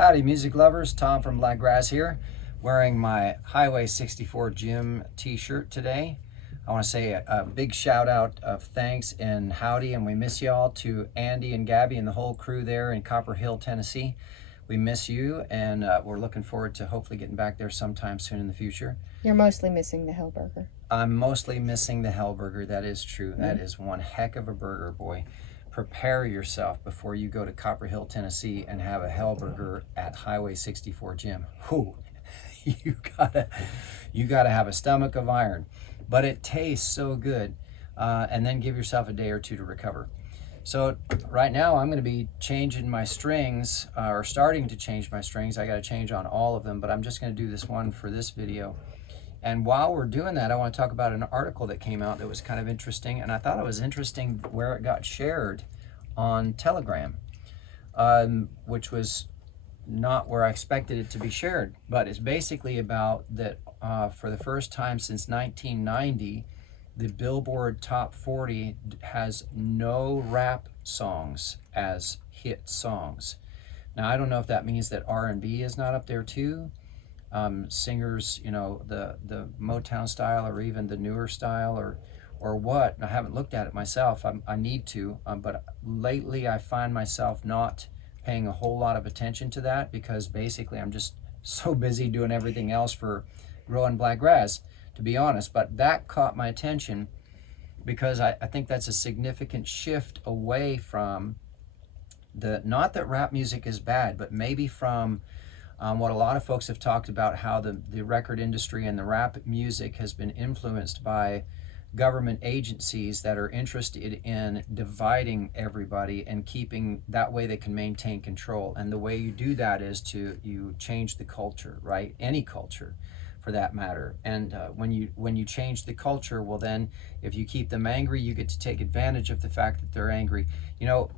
Howdy music lovers, Tom from Blakgraz here, wearing my Highway 64 Gym t-shirt today. I want to say a big shout out of thanks and howdy, and we miss y'all to Andy and Gabby and the whole crew there in Copper Hill, Tennessee. We miss you, and we're looking forward to hopefully getting back there sometime soon in the future. You're mostly missing the Hellburger. I'm mostly missing the Hellburger, that is true. That is one heck of a burger, boy. Prepare yourself before you go to Copper Hill, Tennessee and have a Hellburger at Highway 64 Gym. Whew, you gotta have a stomach of iron, but it tastes so good. And then give yourself a day or two to recover. So right now I'm going to be changing my strings, or starting to change my strings. I got to change on all of them, but I'm just going to do this one for this video. And while we're doing that, I want to talk about an article that came out that was kind of interesting, and I thought it was interesting where it got shared on Telegram, which was not where I expected it to be shared. But it's basically about that for the first time since 1990, the Billboard Top 40 has no rap songs as hit songs. Now, I don't know if that means that R&B is not up there too. Singers, you know, the Motown style or even the newer style or what. I haven't looked at it myself. I need to, but lately I find myself not paying a whole lot of attention to that because basically I'm just so busy doing everything else for growing Blakgraz, to be honest. But that caught my attention because I think that's a significant shift away from not that rap music is bad, but maybe from what a lot of folks have talked about, how the record industry and the rap music has been influenced by government agencies that are interested in dividing everybody and keeping, that way they can maintain control. And the way you do that is you change the culture, right? Any culture for that matter. And when you change the culture, well then if you keep them angry, you get to take advantage of the fact that they're angry. You know,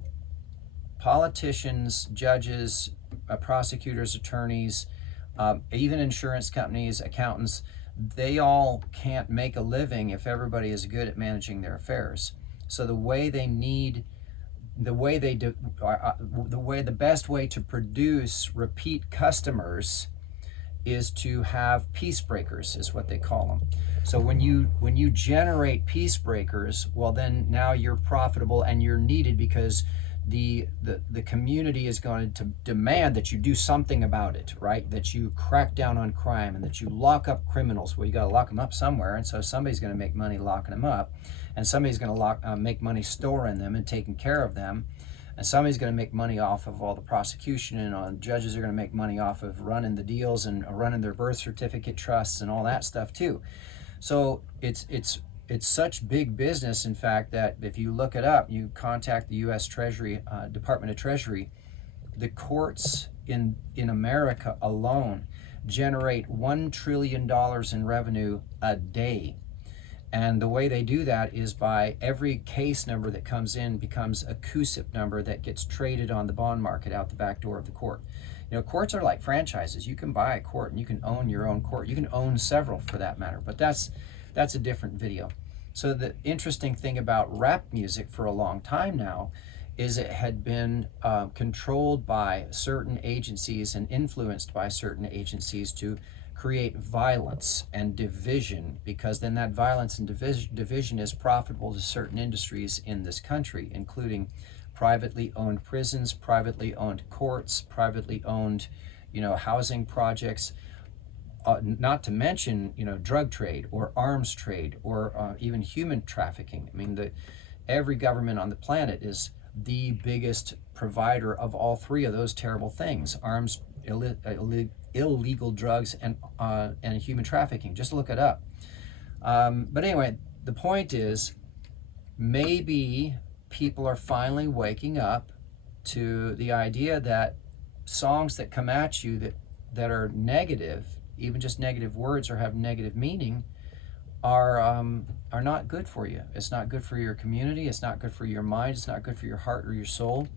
politicians, judges, prosecutors, attorneys, even insurance companies, accountants, they all can't make a living if everybody is good at managing their affairs. So the best way to produce repeat customers is to have peace breakers, is what they call them. So when you generate peace breakers, well then now you're profitable and you're needed because the community is going to demand that you do something about it, right? That you crack down on crime and that you lock up criminals. Well, you got to lock them up somewhere, and so somebody's going to make money locking them up, and somebody's going to make money storing them and taking care of them, and somebody's going to make money off of all the prosecution, and judges are going to make money off of running the deals and running their birth certificate trusts and all that stuff too. So it's such big business, in fact, that if you look it up, you contact the U.S. Treasury, Department of Treasury, the courts in America alone generate $1 trillion in revenue a day. And the way they do that is by every case number that comes in becomes a CUSIP number that gets traded on the bond market out the back door of the court. You know, courts are like franchises. You can buy a court and you can own your own court. You can own several for that matter, but that's a different video. So the interesting thing about rap music for a long time now is it had been controlled by certain agencies and influenced by certain agencies to create violence and division, because then that violence and division is profitable to certain industries in this country, including privately owned prisons, privately owned courts, privately owned, housing projects. Not to mention, drug trade or arms trade or even human trafficking. I mean, every government on the planet is the biggest provider of all three of those terrible things: arms, illegal drugs, and human trafficking. Just look it up. But anyway, the point is, maybe people are finally waking up to the idea that songs that come at you that are negative, even just negative words or have negative meaning, are not good for you. It's not good for your community. It's not good for your mind. It's not good for your heart or your soul.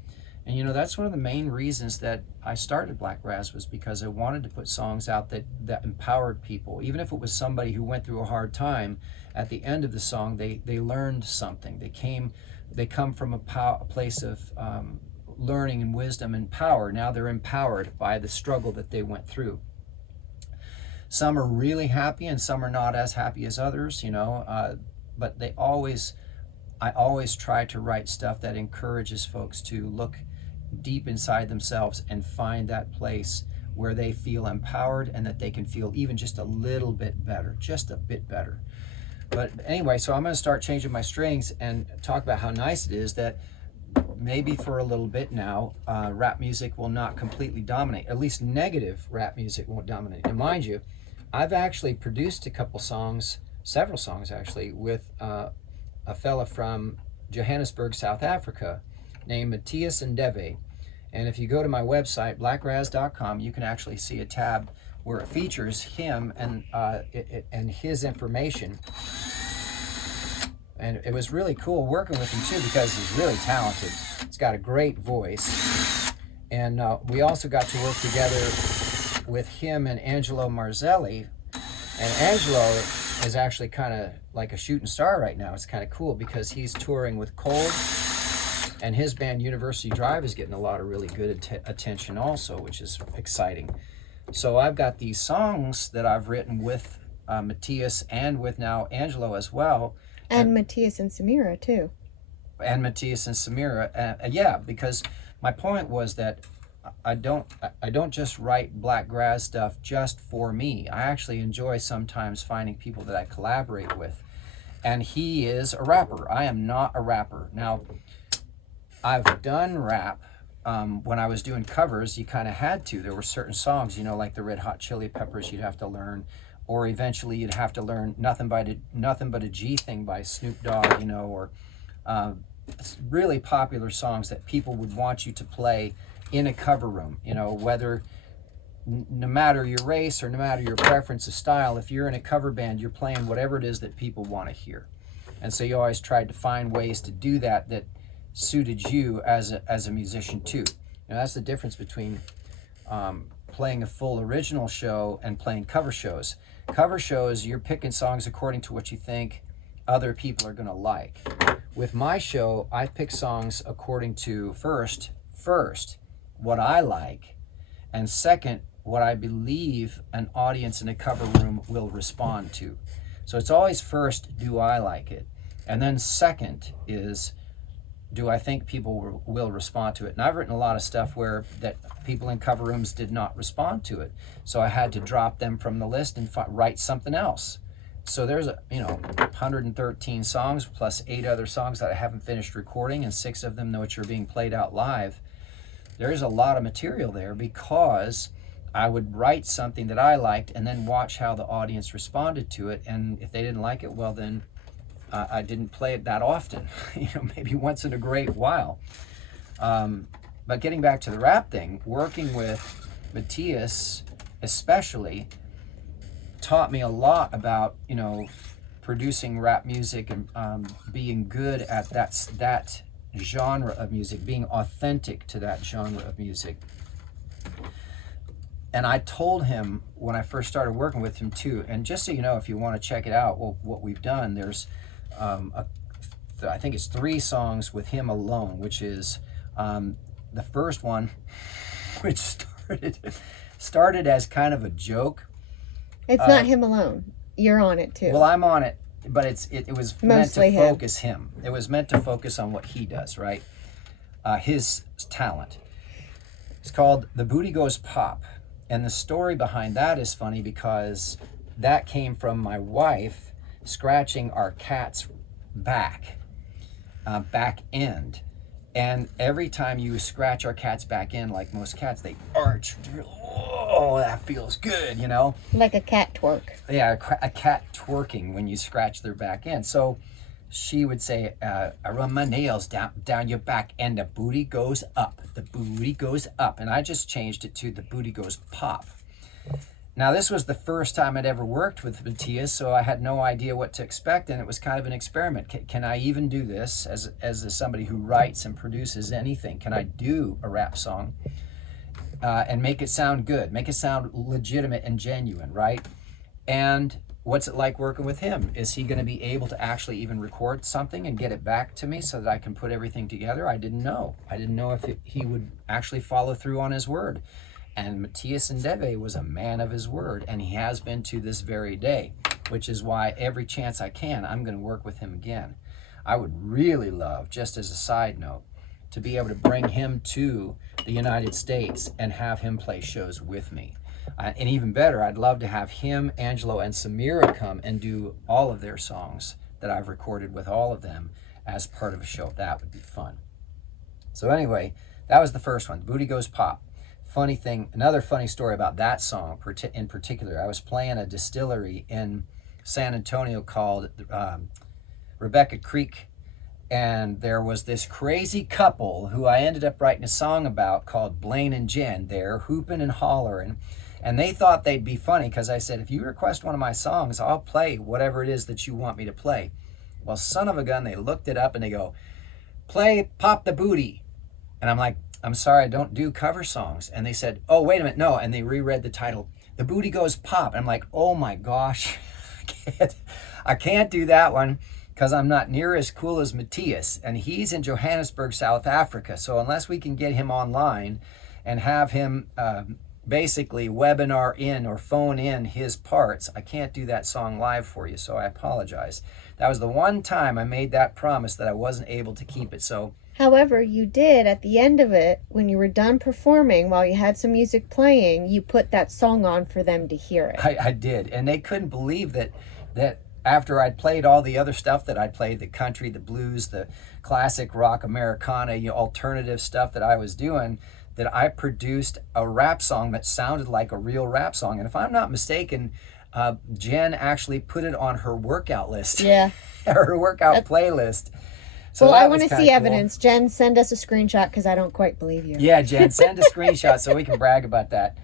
And that's one of the main reasons that I started Blakgraz, was because I wanted to put songs out that empowered people. Even if it was somebody who went through a hard time, at the end of the song they learned something. They come from a place of learning and wisdom and power. Now they're empowered by the struggle that they went through. Some are really happy and some are not as happy as others, you know, but I always try to write stuff that encourages folks to look deep inside themselves and find that place where they feel empowered and that they can feel even just a little bit better, just a bit better. But anyway, so I'm going to start changing my strings and talk about how nice it is that maybe for a little bit now, rap music will not completely dominate. At least negative rap music won't dominate. And mind you, I've actually produced a couple songs, several songs actually, with a fella from Johannesburg, South Africa, named Matias Ndeve. And if you go to my website, blakgraz.com, you can actually see a tab where it features him and his information. And it was really cool working with him too, because he's really talented. He's got a great voice. And we also got to work together with him and Angelo Maruzzelli. And Angelo is actually kind of like a shooting star right now. It's kind of cool because he's touring with Cold, and his band University Drive is getting a lot of really good attention also, which is exciting. So I've got these songs that I've written with Matias and with now Angelo as well. And Matias and Samira too. And Matias and Samira, yeah, because my point was that I don't just write Blakgraz stuff just for me. I actually enjoy sometimes finding people that I collaborate with. And he is a rapper. I am not a rapper. Now, I've done rap. When I was doing covers, you kind of had to. There were certain songs, you know, like the Red Hot Chili Peppers you'd have to learn, or eventually you'd have to learn Nothing But a G Thing by Snoop Dogg, you know, or really popular songs that people would want you to play in a cover room, you know, whether no matter your race or no matter your preference of style, if you're in a cover band, you're playing whatever it is that people want to hear. And so you always tried to find ways to do that suited you as a musician too. Now that's the difference between playing a full original show and playing cover shows. Cover shows, you're picking songs according to what you think other people are going to like. With my show, I pick songs according to first what I like, and second, what I believe an audience in a cover room will respond to. So it's always first, do I like it? And then second is, do I think people will respond to it? And I've written a lot of stuff that people in cover rooms did not respond to it. So I had to drop them from the list and write something else. So there's 113 songs plus 8 other songs that I haven't finished recording, and 6 of them which are being played out live. There's a lot of material there because I would write something that I liked and then watch how the audience responded to it. And if they didn't like it, well then I didn't play it that often, maybe once in a great while. But getting back to the rap thing, working with Matias especially taught me a lot about, producing rap music and being good at that genre of music, being authentic to that genre of music. And I told him when I first started working with him too, and just so you know, if you want to check it out, what we've done, there's I think it's 3 songs with him alone, which is the first one, which started as kind of a joke. It's not him alone. You're on it too. Well, I'm on it, but it was Mostly meant to focus him. It was meant to focus on what he does, right? His talent. It's called The Booty Goes Pop. And the story behind that is funny because that came from my wife scratching our cat's back end. And every time you scratch our cat's back end, like most cats, they arch. Oh, that feels good, Like a cat twerk. Yeah, a cat twerking when you scratch their back end. So she would say, I run my nails down your back and the booty goes up. The booty goes up. And I just changed it to the booty goes pop. Now, this was the first time I'd ever worked with Matias, so I had no idea what to expect, and it was kind of an experiment. Can I even do this as somebody who writes and produces anything? Can I do a rap song and make it sound good, make it sound legitimate and genuine, right? And what's it like working with him? Is he going to be able to actually even record something and get it back to me so that I can put everything together? I didn't know. I didn't know if he would actually follow through on his word. And Matias Ndeve was a man of his word, and he has been to this very day, which is why every chance I can, I'm going to work with him again. I would really love, just as a side note, to be able to bring him to the United States and have him play shows with me. And even better, I'd love to have him, Angelo, and Samira come and do all of their songs that I've recorded with all of them as part of a show. That would be fun. So anyway, that was the first one, Booty Goes Pop. Funny thing, another funny story about that song in particular, I was playing a distillery in San Antonio called Rebecca Creek, and there was this crazy couple who I ended up writing a song about called Blaine and Jen. They're hooping and hollering, and they thought they'd be funny because I said, if you request one of my songs, I'll play whatever it is that you want me to play. Well, son of a gun, they looked it up and they go, play Pop the Booty. And I'm like, I'm sorry, I don't do cover songs. And they said, oh, wait a minute, no. And they reread the title, The Booty Goes Pop. And I'm like, oh my gosh, I can't do that one, because I'm not near as cool as Matias, and he's in Johannesburg, South Africa. So unless we can get him online and have him basically webinar in or phone in his parts, I can't do that song live for you, so I apologize. That was the one time I made that promise that I wasn't able to keep it. So, however, you did at the end of it, when you were done performing, while you had some music playing, you put that song on for them to hear it. I did, and they couldn't believe that after I'd played all the other stuff that I'd played, the country, the blues, the classic rock, Americana, alternative stuff that I was doing, that I produced a rap song that sounded like a real rap song. And if I'm not mistaken, Jen actually put it on her workout list. Yeah. Her workout playlist. So well, I want to see cool. evidence. Jen, send us a screenshot, because I don't quite believe you. Yeah, Jen, send a screenshot so we can brag about that.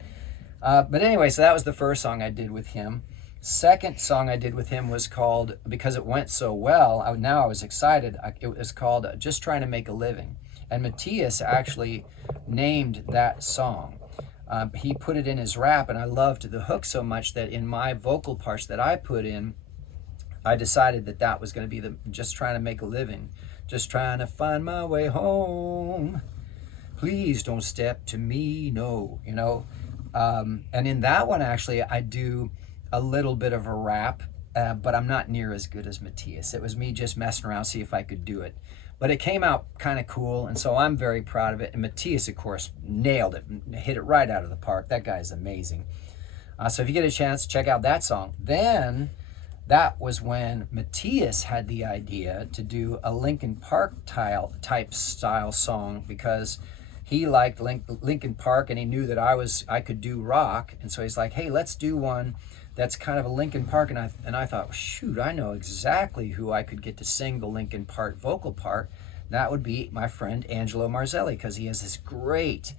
But anyway, so that was the first song I did with him. Second song I did with him was called, because it went so well, now I was excited, it was called Just Trying to Make a Living. And Matias actually named that song. He put it in his rap, and I loved the hook so much that in my vocal parts that I put in, I decided that that was going to be the Just Trying to Make a Living. Just trying to find my way home. Please don't step to me, no, And in that one, actually, I do a little bit of a rap, but I'm not near as good as Matias. It was me just messing around, see if I could do it. But it came out kind of cool, and so I'm very proud of it. And Matias, of course, nailed it, hit it right out of the park. That guy's amazing. So if you get a chance, check out that song. Then that was when Matias had the idea to do a Linkin Park type style song, because he liked Linkin Park, and he knew that I could do rock, and so he's like, hey, let's do one that's kind of a Linkin Park. And I thought, well, shoot, I know exactly who I could get to sing the Linkin Park vocal part. That would be my friend Angelo Maruzzelli, because he has this great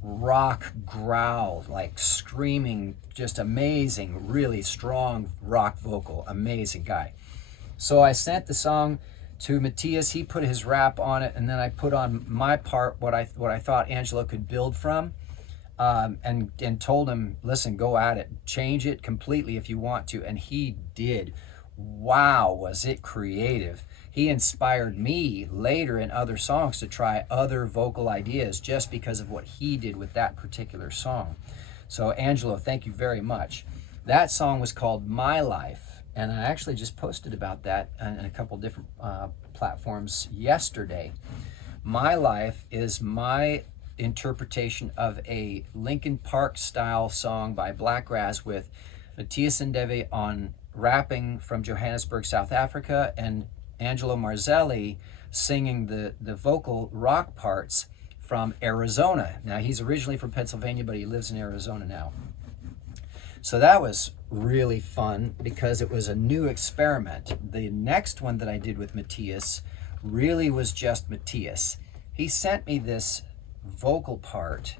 rock growl, like screaming, just amazing, really strong rock vocal, amazing guy. So I sent the song to Matias, he put his rap on it, and then I put on my part what I thought Angelo could build from. And told him, listen, go at it, change it completely if you want to. And he did. Wow, was it creative. He inspired me later in other songs to try other vocal ideas just because of what he did with that particular song. So Angelo, thank you very much. That song was called My Life, and I actually just posted about that on a couple different platforms yesterday. My Life is my interpretation of a Linkin Park style song by Blakgraz with Matias Ndeve on rapping from Johannesburg, South Africa, and Angelo Maruzzelli singing the vocal rock parts from Arizona. Now, he's originally from Pennsylvania, but he lives in Arizona now. So that was really fun because it was a new experiment. The next one that I did with Matias really was just Matias. He sent me this vocal part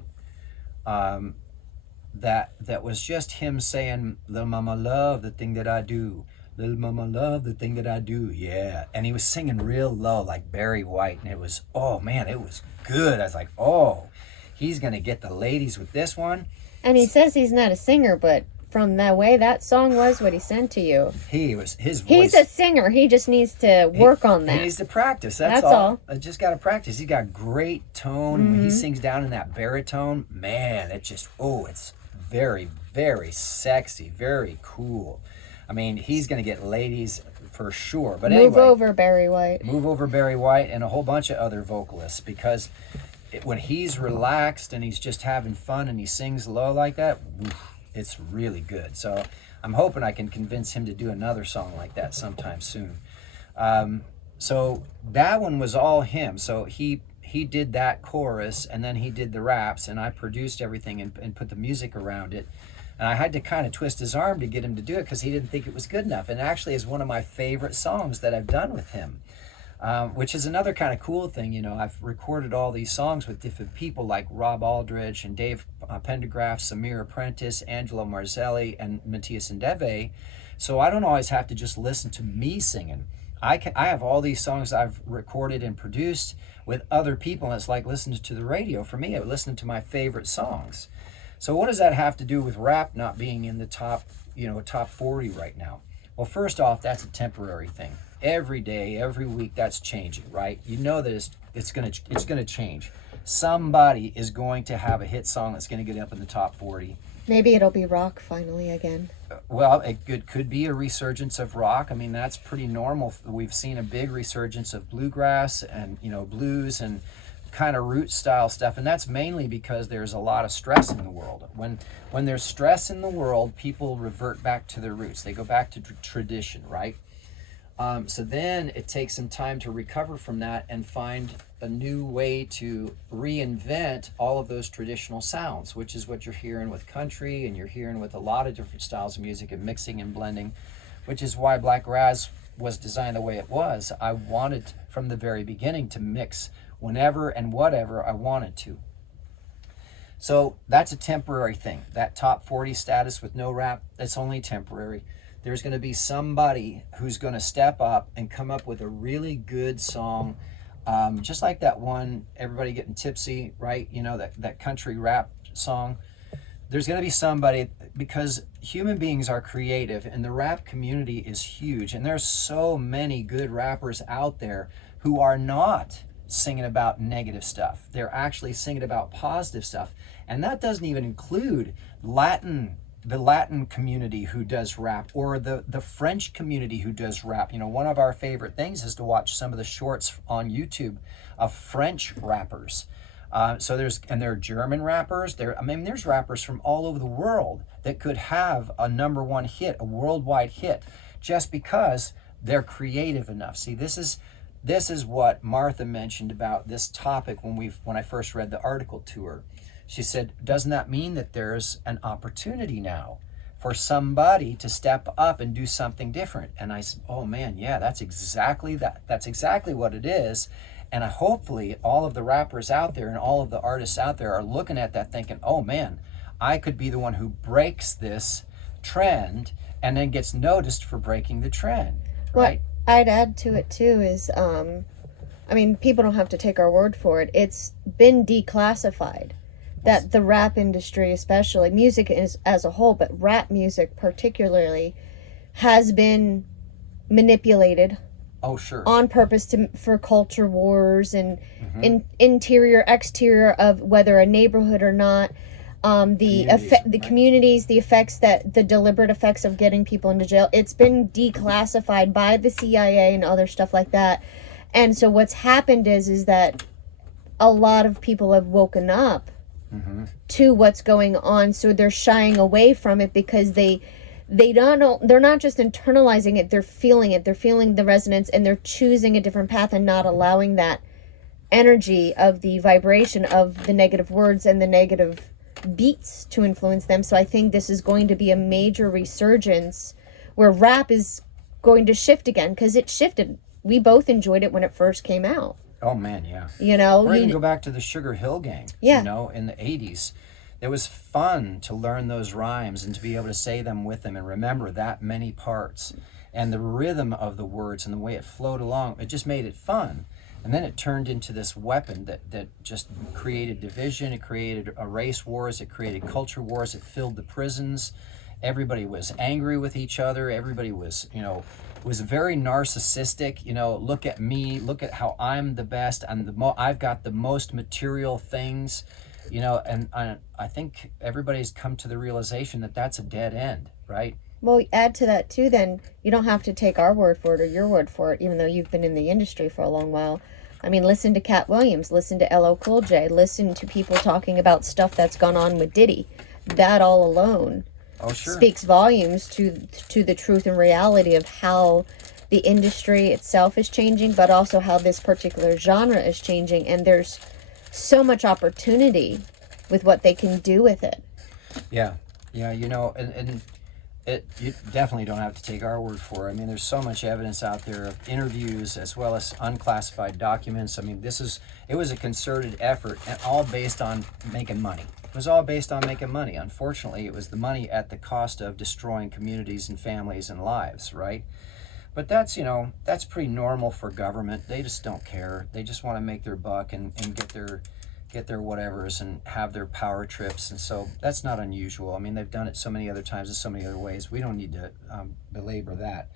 that was just him saying, little mama love the thing that I do, little mama love the thing that I do, yeah. And he was singing real low like Barry White, and it was, oh man, it was good. I was like, oh, he's gonna get the ladies with this one. And he says he's not a singer, but from the way that song was, what he sent to you. His voice. He's a singer. He just needs to work on that. He needs to practice. That's all. I just got to practice. He's got great tone. When he sings down in that baritone, man, it's very, very sexy, very cool. I mean, he's going to get ladies for sure. But Move over, Barry White. Move over, Barry White, and a whole bunch of other vocalists, because when he's relaxed and he's just having fun and he sings low like that, it's really good. So I'm hoping I can convince him to do another song like that sometime soon. So that one was all him. So he did that chorus, and then he did the raps, and I produced everything and put the music around it. And I had to kind of twist his arm to get him to do it because he didn't think it was good enough. And actually is one of my favorite songs that I've done with him. Which is another kind of cool thing. You know, I've recorded all these songs with different people like Rob Aldridge and Dave Pendergraft, Samira Prentice, Angelo Maruzzelli, and Matias Ndeve. So I don't always have to just listen to me singing. I have all these songs I've recorded and produced with other people, and it's like listening to the radio for me. I listen to my favorite songs. So what does that have to do with rap not being in the top 40 right now? Well, first off, that's a temporary thing. Every day, every week, that's changing, right? You know that it's gonna change. Somebody is going to have a hit song that's gonna get up in the top 40. Maybe it'll be rock finally again. Well, it could be a resurgence of rock. I mean, that's pretty normal. We've seen a big resurgence of bluegrass and blues and kind of root style stuff, and that's mainly because there's a lot of stress in the world. When there's stress in the world, people revert back to their roots. They go back to tradition, right? So then it takes some time to recover from that and find a new way to reinvent all of those traditional sounds, which is what you're hearing with country, and you're hearing with a lot of different styles of music and mixing and blending, which is why Blakgraz was designed the way it was. I wanted from the very beginning to mix whenever and whatever I wanted to. So that's a temporary thing. That top 40 status with no rap, that's only temporary. There's going to be somebody who's going to step up and come up with a really good song, just like that one, Everybody Getting Tipsy, right? That country rap song. There's going to be somebody, because human beings are creative, and the rap community is huge, and there's so many good rappers out there who are not singing about negative stuff. They're actually singing about positive stuff, and that doesn't even include the Latin community who does rap, or the French community who does rap. One of our favorite things is to watch some of the shorts on YouTube of French rappers. So there are German rappers. There's rappers from all over the world that could have a #1 hit, a worldwide hit, just because they're creative enough. See, this is what Martha mentioned about this topic when I first read the article to her. She said, doesn't that mean that there's an opportunity now for somebody to step up and do something different? And I said, oh man, yeah, that's exactly what it is. And hopefully all of the rappers out there and all of the artists out there are looking at that thinking, oh man, I could be the one who breaks this trend and then gets noticed for breaking the trend, right? What I'd add to it too is, people don't have to take our word for it. It's been declassified. That the rap industry, especially music as a whole, but rap music particularly, has been manipulated. Oh, sure. On purpose for culture wars and interior, exterior of whether a neighborhood or not. The communities, the effects, the deliberate effects of getting people into jail. It's been declassified by the CIA and other stuff like that. And so what's happened is that a lot of people have woken up to what's going on, so they're shying away from it because they're not just internalizing it, they're feeling the resonance, and they're choosing a different path and not allowing that energy of the vibration of the negative words and the negative beats to influence them. So I think this is going to be a major resurgence where rap is going to shift again, because it shifted. We both enjoyed it when it first came out. Oh man, yeah. Or even go back to the Sugar Hill Gang. Yeah. In the 80s. It was fun to learn those rhymes and to be able to say them with them and remember that many parts. And the rhythm of the words and the way it flowed along, it just made it fun. And then it turned into this weapon that just created division, it created race wars, it created culture wars, it filled the prisons. everybody was angry with each other. Everybody was, was very narcissistic. Look at me, look at how I'm the best. I've got the most material things, and I think everybody's come to the realization that that's a dead end, right? Well, add to that too, then you don't have to take our word for it or your word for it, even though you've been in the industry for a long while. I mean, listen to Cat Williams, listen to LL Cool J, listen to people talking about stuff that's gone on with Diddy. That all alone speaks volumes to the truth and reality of how the industry itself is changing, but also how this particular genre is changing. And there's so much opportunity with what they can do with it. Yeah, and you definitely don't have to take our word for it. I mean, there's so much evidence out there of interviews as well as unclassified documents. I mean, it was a concerted effort and all based on making money. It was all based on making money. Unfortunately, it was the money at the cost of destroying communities and families and lives, right? But that's pretty normal for government. They just don't care. They just want to make their buck and get their whatevers and have their power trips. And so that's not unusual. I mean, they've done it so many other times in so many other ways. We don't need to belabor that.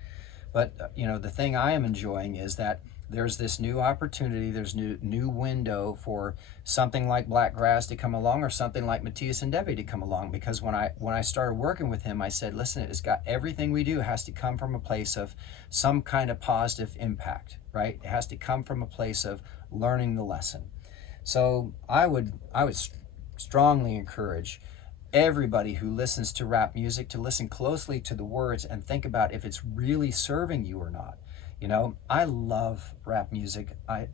But, the thing I am enjoying is that there's this new opportunity, there's new window for something like Blakgraz to come along or something like Matias Ndeve to come along. Because when I started working with him, I said, listen, it's got everything we do has to come from a place of some kind of positive impact, right? It has to come from a place of learning the lesson. So I would strongly encourage everybody who listens to rap music to listen closely to the words and think about if it's really serving you or not. I love rap music. I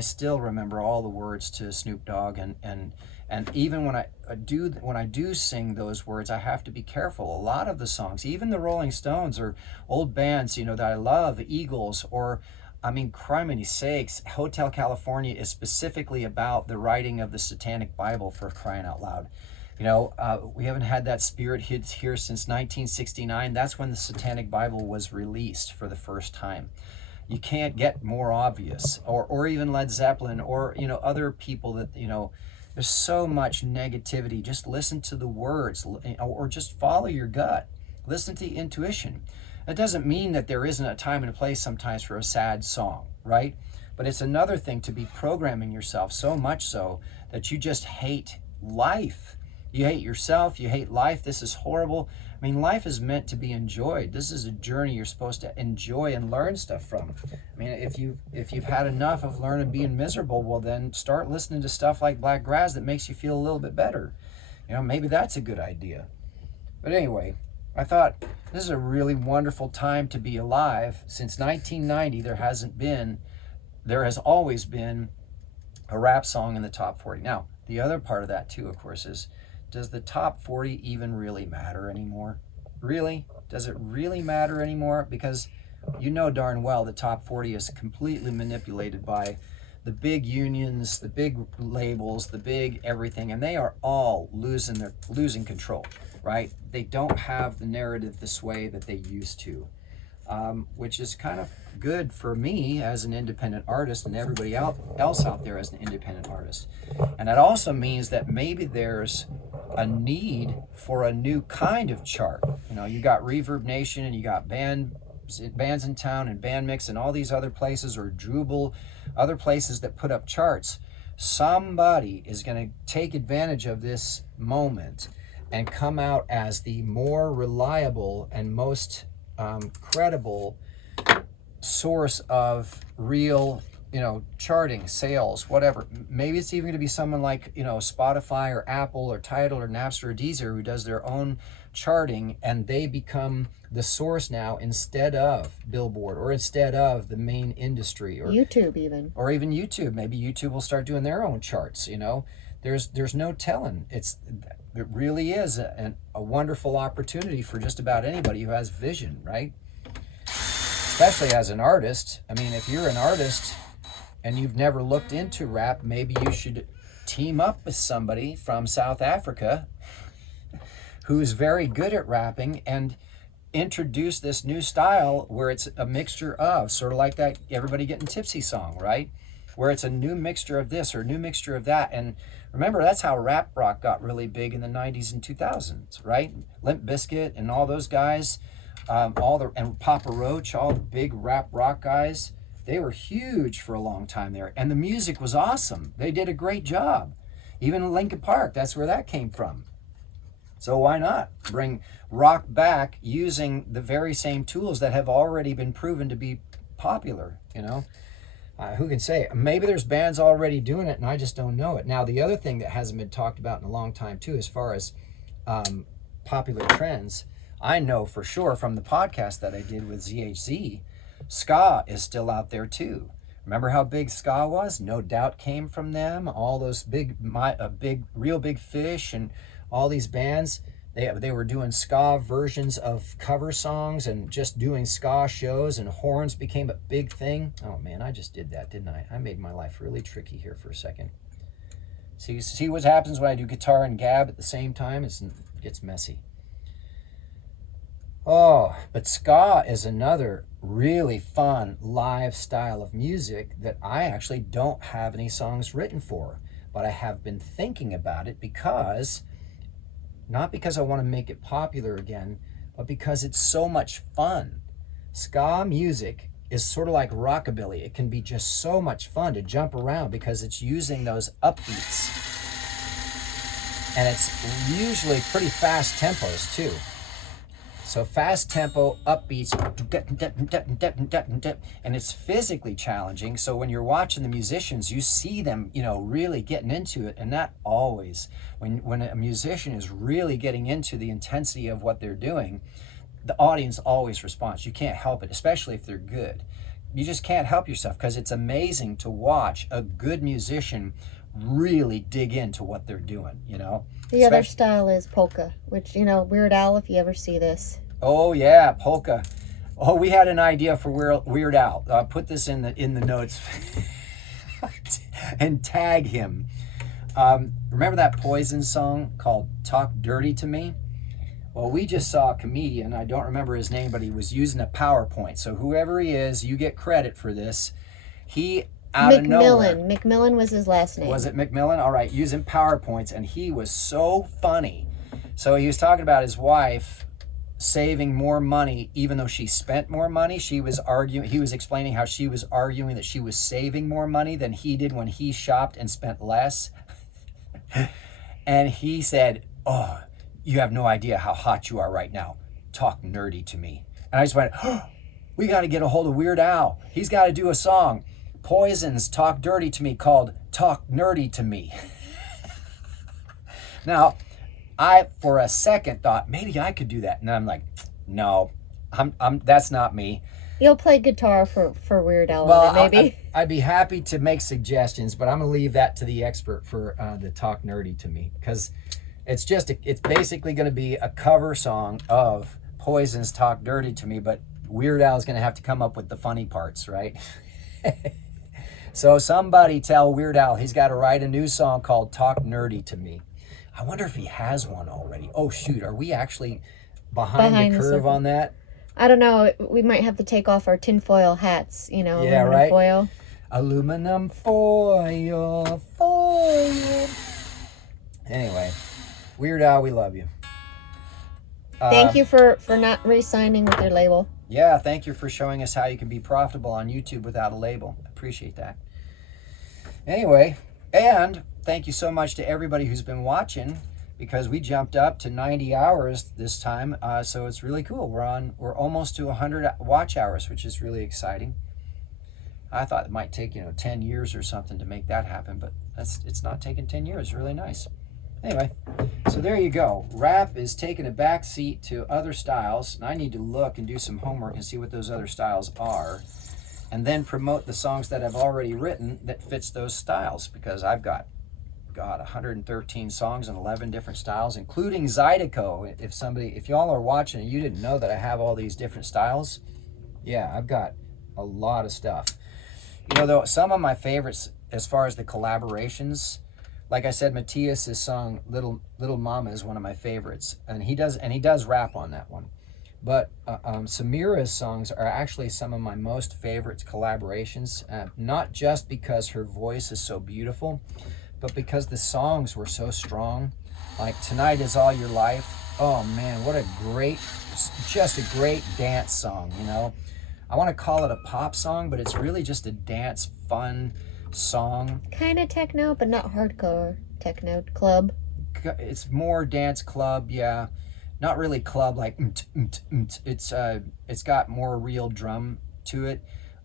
still remember all the words to Snoop Dogg, and even when I do sing those words, I have to be careful. A lot of the songs, even the Rolling Stones or old bands, that I love, the Eagles, or criminy sakes, Hotel California is specifically about the writing of the Satanic Bible, for crying out loud. We haven't had that spirit hit here since 1969. That's when the Satanic Bible was released for the first time. You can't get more obvious. Or even Led Zeppelin, or other people that there's so much negativity. Just listen to the words, or just follow your gut. Listen to the intuition. That doesn't mean that there isn't a time and a place sometimes for a sad song, right? But it's another thing to be programming yourself so much so that you just hate life. You hate yourself, you hate life. This is horrible. Life is meant to be enjoyed. This is a journey you're supposed to enjoy and learn stuff from. If you've had enough of learning being miserable, well then start listening to stuff like Blakgraz that makes you feel a little bit better. Maybe that's a good idea. But anyway, I thought this is a really wonderful time to be alive. Since 1990, there has always been a rap song in the top 40. Now, the other part of that too, of course, is does the top 40 even really matter anymore? Really? Does it really matter anymore? Because darn well the top 40 is completely manipulated by the big unions, the big labels, the big everything, and they are all losing control. Right? They don't have the narrative this way that they used to, which is kind of good for me as an independent artist and everybody else out there as an independent artist. And that also means that maybe there's a need for a new kind of chart. You got Reverb Nation and you got Bands in Town and Band Mix and all these other places, or Drupal, other places that put up charts. Somebody is going to take advantage of this moment and come out as the more reliable and most credible source of real, charting, sales, whatever. Maybe it's even going to be someone like, Spotify or Apple or Tidal or Napster or Deezer, who does their own charting, and they become the source now instead of Billboard or instead of the main industry, or YouTube even. Or even YouTube. Maybe YouTube will start doing their own charts, There's no telling. It really is a wonderful opportunity for just about anybody who has vision, right? Especially as an artist. If you're an artist and you've never looked into rap, maybe you should team up with somebody from South Africa who's very good at rapping and introduce this new style where it's a mixture of, sort of like that Everybody Getting Tipsy song, right? where it's a new mixture of this or a new mixture of that. And remember, that's how rap rock got really big in the 90s and 2000s, right? Limp Bizkit and all those guys, and Papa Roach, all the big rap rock guys, they were huge for a long time there. And the music was awesome. They did a great job. Even Linkin Park, that's where that came from. So why not bring rock back using the very same tools that have already been proven to be popular, you know? Who can say? Maybe there's bands already doing it and I just don't know it. Now, the other thing that hasn't been talked about in a long time too, as far as popular trends, I know for sure from the podcast that I did with ZHZ, ska is still out there too. Remember how big ska was? No Doubt came from them. All those Real Big Fish and all these bands, they were doing ska versions of cover songs and just doing ska shows, and horns became a big thing. Oh man, I just did that, didn't I? I made my life really tricky here for a second. See what happens when I do guitar and gab at the same time? It gets messy. Oh, but ska is another really fun live style of music that I actually don't have any songs written for, but I have been thinking about it not because I want to make it popular again, but because it's so much fun. Ska music is sort of like rockabilly. It can be just so much fun to jump around because it's using those upbeats. And it's usually pretty fast tempos too. So fast tempo, upbeats, and it's physically challenging. So when you're watching the musicians, you see them, really getting into it. And that always, when a musician is really getting into the intensity of what they're doing, the audience always responds. You can't help it, especially if they're good. You just can't help yourself because it's amazing to watch a good musician really dig into what they're doing, The other style is polka, which, Weird Al, if you ever see this. Oh yeah, polka. Oh, we had an idea for Weird Al. Put this in the notes and tag him. Remember that Poison song called Talk Dirty to Me? Well, we just saw a comedian, I don't remember his name, but he was using a PowerPoint. So whoever he is, you get credit for this. He out of nowhere. McMillan was his last name. Was it McMillan? All right, using PowerPoints, and he was so funny. So he was talking about his wife saving more money even though she spent more money. He was explaining how she was arguing that she was saving more money than he did when he shopped and spent less. And he said, "Oh, you have no idea how hot you are right now. Talk nerdy to me." And I just went, "Oh, we got to get a hold of Weird Al. He's got to do a song. Poison's Talk Dirty to Me called Talk Nerdy to Me." Now, I, for a second, thought maybe I could do that. And I'm like, no, that's not me. You'll play guitar for Weird Al, well, maybe. I'd be happy to make suggestions, but I'm going to leave that to the expert for the Talk Nerdy to Me. Because it's basically going to be a cover song of Poison's Talk Dirty to Me, but Weird Al is going to have to come up with the funny parts, right? So somebody tell Weird Al he's got to write a new song called Talk Nerdy to Me. I wonder if he has one already. Oh, shoot. Are we actually behind the curve on that? I don't know. We might have to take off our tinfoil hats, aluminum right? foil. Aluminum foil. Anyway, Weird Al, we love you. Thank you for not re-signing with your label. Yeah, thank you for showing us how you can be profitable on YouTube without a label. I appreciate that. Anyway, and thank you so much to everybody who's been watching, because we jumped up to 90 hours this time, so it's really cool. We're almost to 100 watch hours, which is really exciting. I thought it might take 10 years or something to make that happen, but it's not taking 10 years. It's really nice. Anyway, so there you go. Rap is taking a back seat to other styles, and I need to look and do some homework and see what those other styles are, and then promote the songs that I've already written that fits those styles, because I've got 113 songs in 11 different styles, including Zydeco. If y'all are watching and you didn't know that I have all these different styles, yeah, I've got a lot of stuff. Though some of my favorites as far as the collaborations, like I said, Matias' song Little Mama is one of my favorites, and he does rap on that one. But Samira's songs are actually some of my most favorite collaborations, not just because her voice is so beautiful, but because the songs were so strong. Like Tonight Is All Your Life. Oh man, what a great, just a great dance song, you know. I want to call it a pop song, but it's really just a dance fun song. Kind of techno, but not hardcore techno club. It's more dance club, yeah. Not really club like it's got more real drum to it.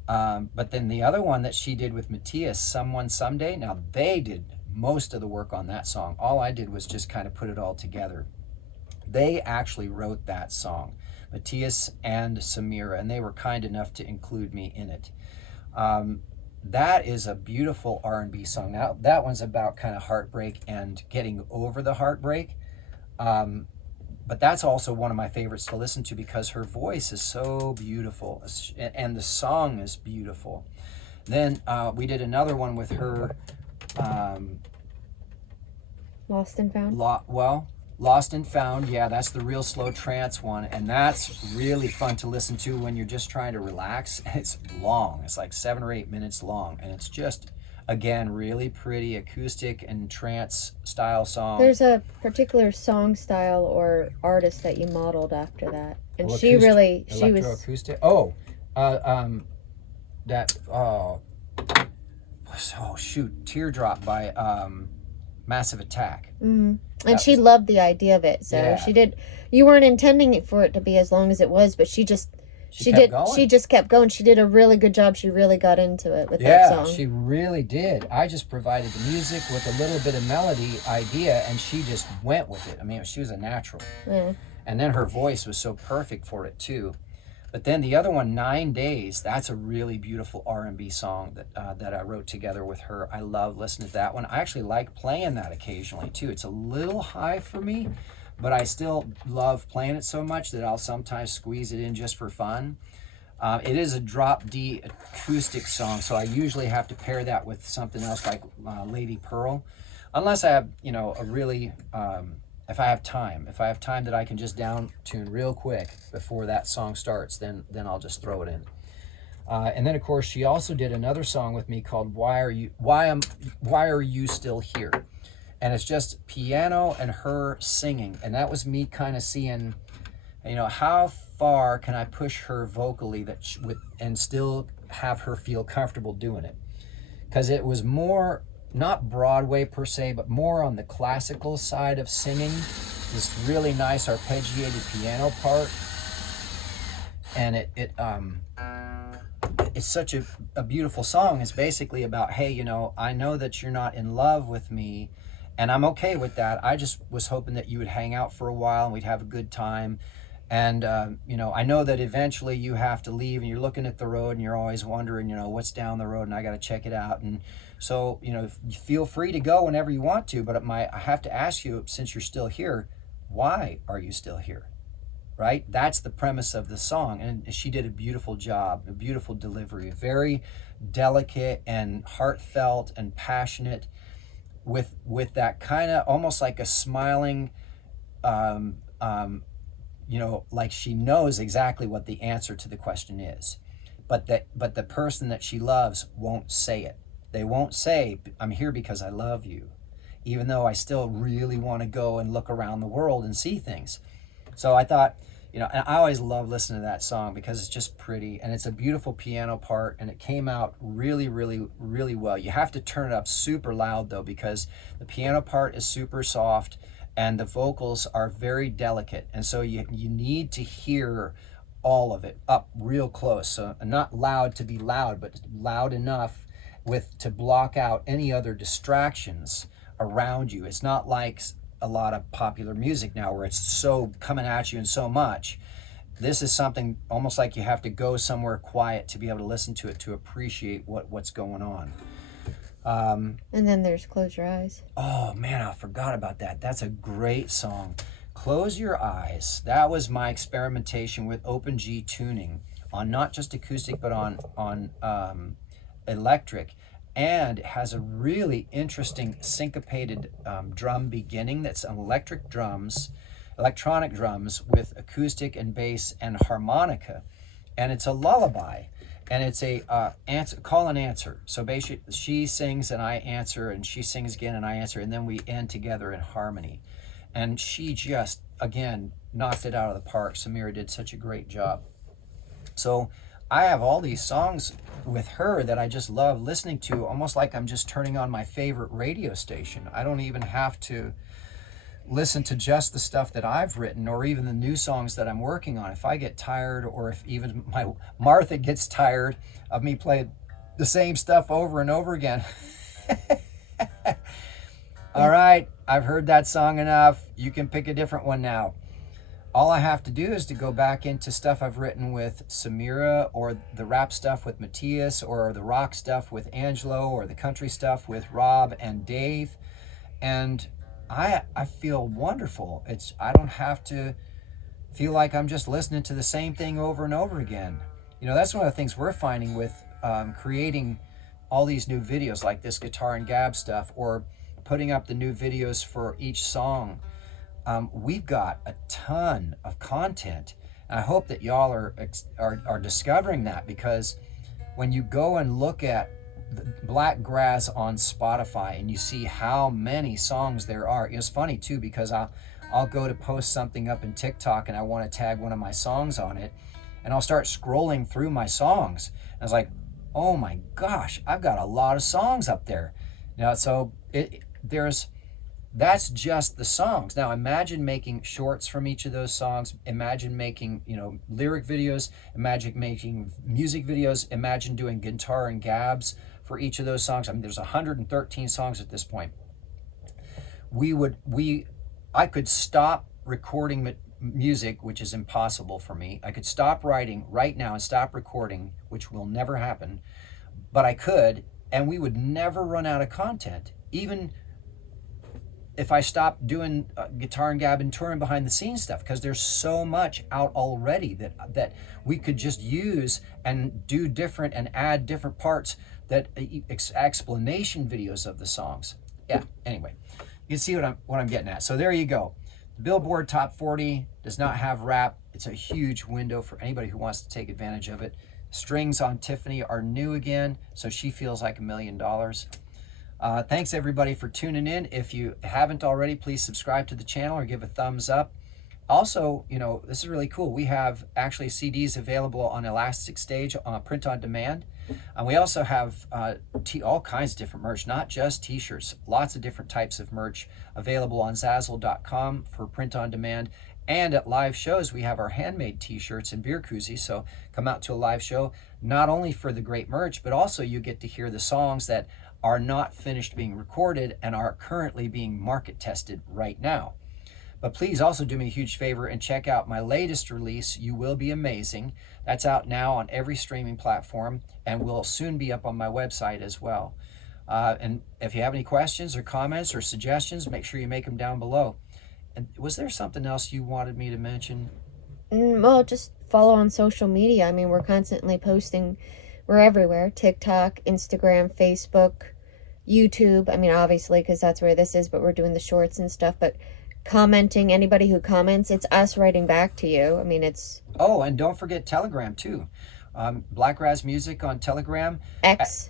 But then the other one that she did with Matias, Someone Someday, now they did most of the work on that song. All I did was just kind of put it all together. They actually wrote that song, Matias and Samira, and they were kind enough to include me in it. That is a beautiful R&B song. Now that one's about kind of heartbreak and getting over the heartbreak. But that's also one of my favorites to listen to because her voice is so beautiful and the song is beautiful. Then we did another one with her. Lost and Found? Lost and Found, yeah, that's the real slow trance one. And that's really fun to listen to when you're just trying to relax. It's long. It's like 7 or 8 minutes long. And it's just, again, really pretty acoustic and trance style song. There's a particular song style or artist that you modeled after that, and Well, she was electroacoustic. Oh, Teardrop by Massive Attack. and she loved the idea of it. So Yeah. she did. You weren't intending it for it to be as long as it was, but she just She kept going. She just kept going. She did a really good job. She really got into it with that Yeah, song. she really did. I just provided the music with a little bit of melody idea, and she just went with it. I mean, she was a natural. Yeah. And then her voice was so perfect for it too. But then the other one, 9 Days, that's a really beautiful R&B song that I wrote together with her. I love listening to that one. I actually like playing that occasionally too. It's a little high for me, but I still love playing it so much that I'll sometimes squeeze it in just for fun. It is a drop D acoustic song, so I usually have to pair that with something else like Lady Pearl, unless I have, a really, if I have time that I can just down tune real quick before that song starts, then I'll just throw it in. And then of course she also did another song with me called Why Are You Still Here? And it's just piano and her singing, and that was me kind of seeing, how far can I push her vocally and still have her feel comfortable doing it? Because it was more, not Broadway per se, but more on the classical side of singing, this really nice arpeggiated piano part. And it's such a beautiful song. It's basically about, hey, I know that you're not in love with me, and I'm okay with that. I just was hoping that you would hang out for a while and we'd have a good time. And, I know that eventually you have to leave and you're looking at the road and you're always wondering, what's down the road and I got to check it out. And so, you feel free to go whenever you want to, but I have to ask you, since you're still here, why are you still here? Right? That's the premise of the song. And she did a beautiful job, a beautiful delivery, very delicate and heartfelt and passionate with that kind of almost like a smiling, like she knows exactly what the answer to the question is, but the person that she loves won't say it. They won't say, I'm here because I love you, even though I still really want to go and look around the world and see things. So I thought, and I always love listening to that song because it's just pretty and it's a beautiful piano part, and it came out really, really, really well. You have to turn it up super loud though, because the piano part is super soft and the vocals are very delicate, and so you need to hear all of it up real close. So not loud to be loud, but loud enough to block out any other distractions around you. It's not like a lot of popular music now where it's so coming at you and so much. This is something almost like you have to go somewhere quiet to be able to listen to it, to appreciate what's going on. And then there's Close Your Eyes. Oh man, I forgot about that. That's a great song. Close Your Eyes. That was my experimentation with open G tuning on not just acoustic but on electric, and it has a really interesting syncopated drum beginning that's electric electronic drums with acoustic and bass and harmonica, and it's a lullaby, and it's a call and answer. So basically, she sings and I answer, and she sings again and I answer, and then we end together in harmony. And she just, again, knocked it out of the park. Samira did such a great job. So I have all these songs with her that I just love listening to, almost like I'm just turning on my favorite radio station. I don't even have to listen to just the stuff that I've written or even the new songs that I'm working on. If I get tired, or if even my Martha gets tired of me playing the same stuff over and over again. All right, I've heard that song enough. You can pick a different one now. All I have to do is to go back into stuff I've written with Samira, or the rap stuff with Matias, or the rock stuff with Angelo, or the country stuff with Rob and Dave, and I feel wonderful. I don't have to feel like I'm just listening to the same thing over and over again. You know, that's one of the things we're finding with creating all these new videos like this guitar and gab stuff, or putting up the new videos for each song. We've got a ton of content, and I hope that y'all are discovering that, because when you go and look at Blakgraz on Spotify and you see how many songs there are, it's funny too, because I'll go to post something up in TikTok and I want to tag one of my songs on it, and I'll start scrolling through my songs, and I was like, oh my gosh, I've got a lot of songs up there. Now, so that's just the songs. Now imagine making shorts from each of those songs. Imagine making, lyric videos. Imagine making music videos. Imagine doing guitar and gabs for each of those songs. I mean, there's 113 songs at this point. I could stop recording music, which is impossible for me. I could stop writing right now and stop recording, which will never happen, but I could, and we would never run out of content. Even if I stopped doing guitar and gab and touring behind the scenes stuff, because there's so much out already that we could just use and do different and add different parts, that explanation videos of the songs. Yeah, anyway, you can see what I'm getting at. So there you go. The Billboard Top 40 does not have rap. It's a huge window for anybody who wants to take advantage of it. Strings on Tiffany are new again, so she feels like $1 million. Thanks everybody for tuning in. If you haven't already, please subscribe to the channel or give a thumbs up. Also, this is really cool. We have actually CDs available on Elastic Stage, print on demand. And we also have all kinds of different merch, not just t-shirts, lots of different types of merch available on Zazzle.com for print on demand. And at live shows, we have our handmade t-shirts and beer koozies. So come out to a live show, not only for the great merch, but also you get to hear the songs that are not finished being recorded and are currently being market tested right now. But please also do me a huge favor and check out my latest release, You Will Be Amazing. That's out now on every streaming platform and will soon be up on my website as well. And if you have any questions or comments or suggestions, make sure you make them down below. And was there something else you wanted me to mention? Well, just follow on social media. I mean, we're constantly posting. We're everywhere. TikTok, Instagram, Facebook, YouTube. I mean, obviously, because that's where this is, but we're doing the shorts and stuff. But commenting, anybody who comments, it's us writing back to you. I mean, it's... Oh, and don't forget Telegram, too. Blakgraz Music on Telegram. X,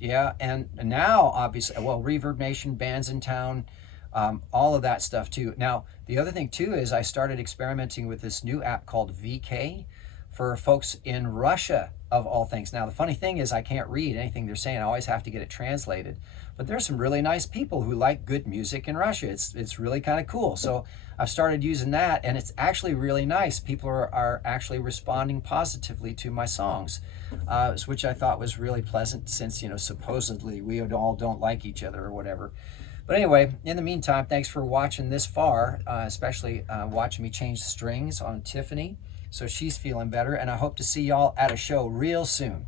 yeah. And now, obviously, well, Reverb Nation, Bands in Town, all of that stuff, too. Now, the other thing, too, is I started experimenting with this new app called VK for folks in Russia, of all things. Now, the funny thing is I can't read anything they're saying. I always have to get it translated. But there's some really nice people who like good music in Russia. It's really kind of cool. So I've started using that, and it's actually really nice. People are actually responding positively to my songs, which I thought was really pleasant, since, supposedly we all don't like each other or whatever. But anyway, in the meantime, thanks for watching this far, especially watching me change the strings on Tiffany. So she's feeling better, and I hope to see y'all at a show real soon.